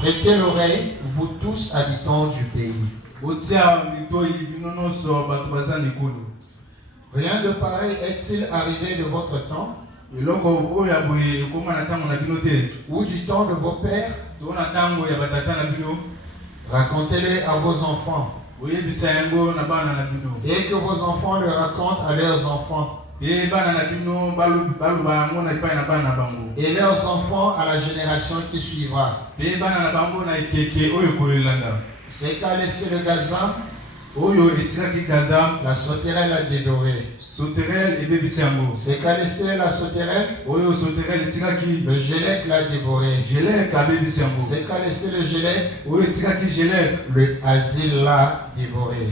Prêtez l'oreille, vous tous habitants du pays. Rien de pareil est-il arrivé de votre temps ou du temps de vos pères? Racontez-le à vos enfants et que vos enfants le racontent à leurs enfants et leurs enfants à la génération qui suivra. C'est qu'a laissé le gazan, la sauterelle a dévoré. C'est qu'a laissé la sauterelle, le gélec l'a dévoré. C'est qu'a laissé le gélec, le asile l'a dévoré.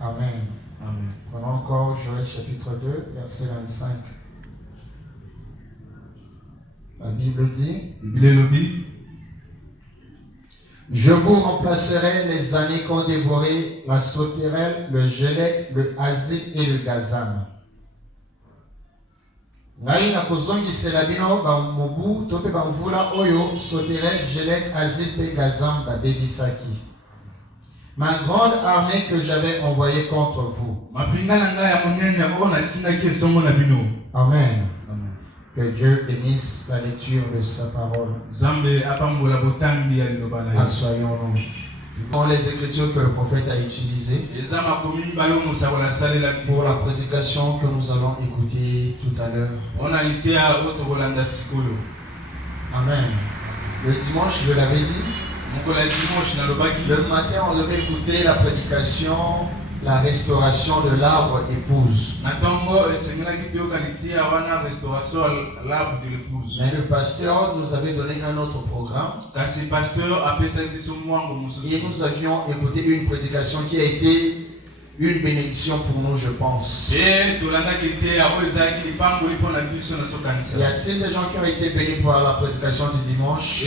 Amen. Prenons encore Joël chapitre 2, verset 25. La Bible dit: je vous remplacerai les années qu'ont dévoré la sauterelle, le gélec, le asile et le gazam. Ngai na kozongisela bino bamobu tope bamvula oyo sauterelle, gélec, asile et gazam babebisaki. Ma grande armée que j'avais envoyée contre vous. Amen. Que Dieu bénisse la lecture de sa parole. Assoyons-nous. Dans les écritures que le prophète a utilisées pour la prédication que nous allons écouter tout à l'heure. Amen. Le dimanche, je l'avais dit, le matin, on devait écouter la prédication, la restauration de l'arbre épouse. Mais le pasteur nous avait donné un autre programme. Et nous avions écouté une prédication qui a été une bénédiction pour nous, je pense. Y a-t-il des gens qui ont été bénis par la prédication du dimanche?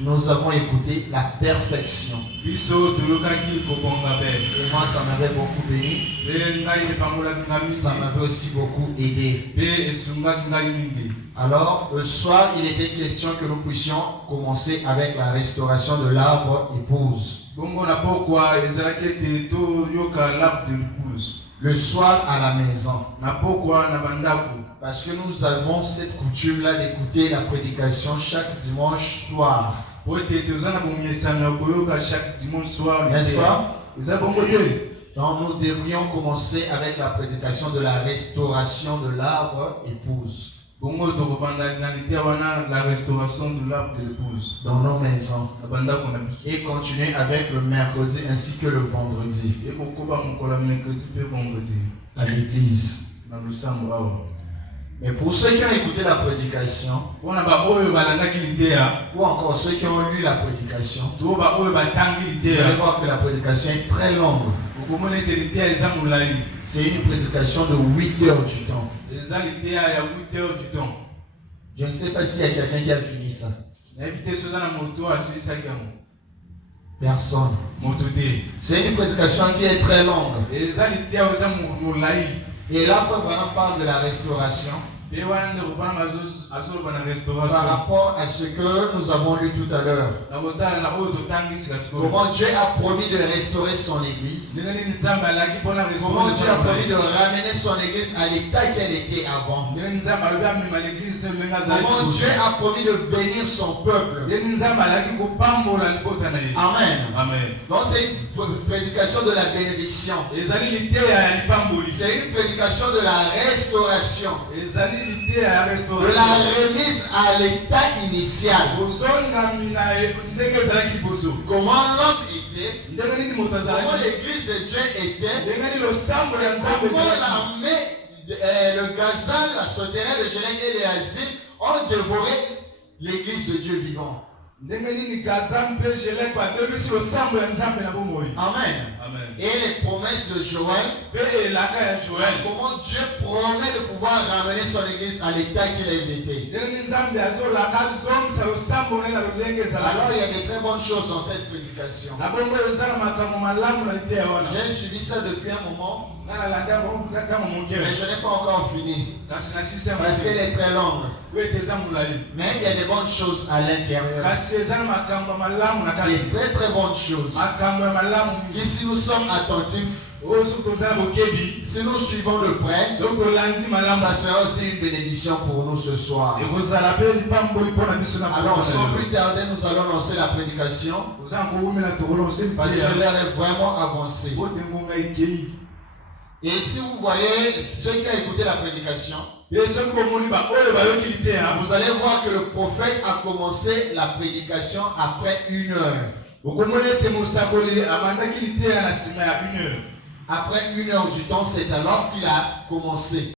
Nous avons écouté la perfection. Et moi, ça m'avait beaucoup béni. Ça m'avait aussi beaucoup aidé. Alors, ce soir, il était question que nous puissions commencer avec la restauration de l'arbre épouse. Le soir à la maison. Parce que nous avons cette coutume-là d'écouter la prédication chaque dimanche soir. N'est-ce pas? Donc nous devrions commencer avec la prédication de la restauration de l'arbre épouse. La restauration de l'arbre épouse dans nos maisons. Et continuer avec le mercredi ainsi que le vendredi. À l'église. Mais pour ceux qui ont écouté la prédication, ou encore ceux qui ont lu la prédication, vous allez voir que la prédication est très longue. C'est une prédication de 8 heures du temps. Je ne sais pas s'il y a quelqu'un qui a fini ça. Personne. C'est une prédication qui est très longue. Et là, Frère Branham parle de la restauration par rapport à ce que nous avons lu tout à l'heure. Comment Dieu a promis de restaurer son église. Comment Dieu a promis de ramener son église à l'état qu'elle était avant. Comment Dieu a promis de bénir son peuple. Amen. Donc c'est une prédication de la bénédiction. C'est une prédication de la restauration. De la remise à l'état initial. Comment l'homme était, comment l'église de Dieu était, comment l'armée, le gazan, la sauterelle, le gélec et les asiles ont dévoré l'église de Dieu vivant. Amen. et les promesses de Joël, comment Dieu promet de pouvoir ramener son église à l'état qu'il a été. Alors il y a de très bonnes choses dans cette prédication. J'ai suivi ça depuis un moment, mais je n'ai pas encore fini parce qu'elle est très longue. Mais il y a des bonnes choses à l'intérieur. Des très très bonnes choses. Qui, si nous sommes attentifs, si nous suivons de près, ça sera aussi une bénédiction pour nous ce soir. Alors sans plus tarder, nous allons lancer la prédication parce que l'heure est vraiment avancée. Et si vous voyez ceux qui ont écouté la prédication, vous allez voir que le prophète a commencé la prédication après 1 heure. Après 1 heure du temps, c'est alors qu'il a commencé.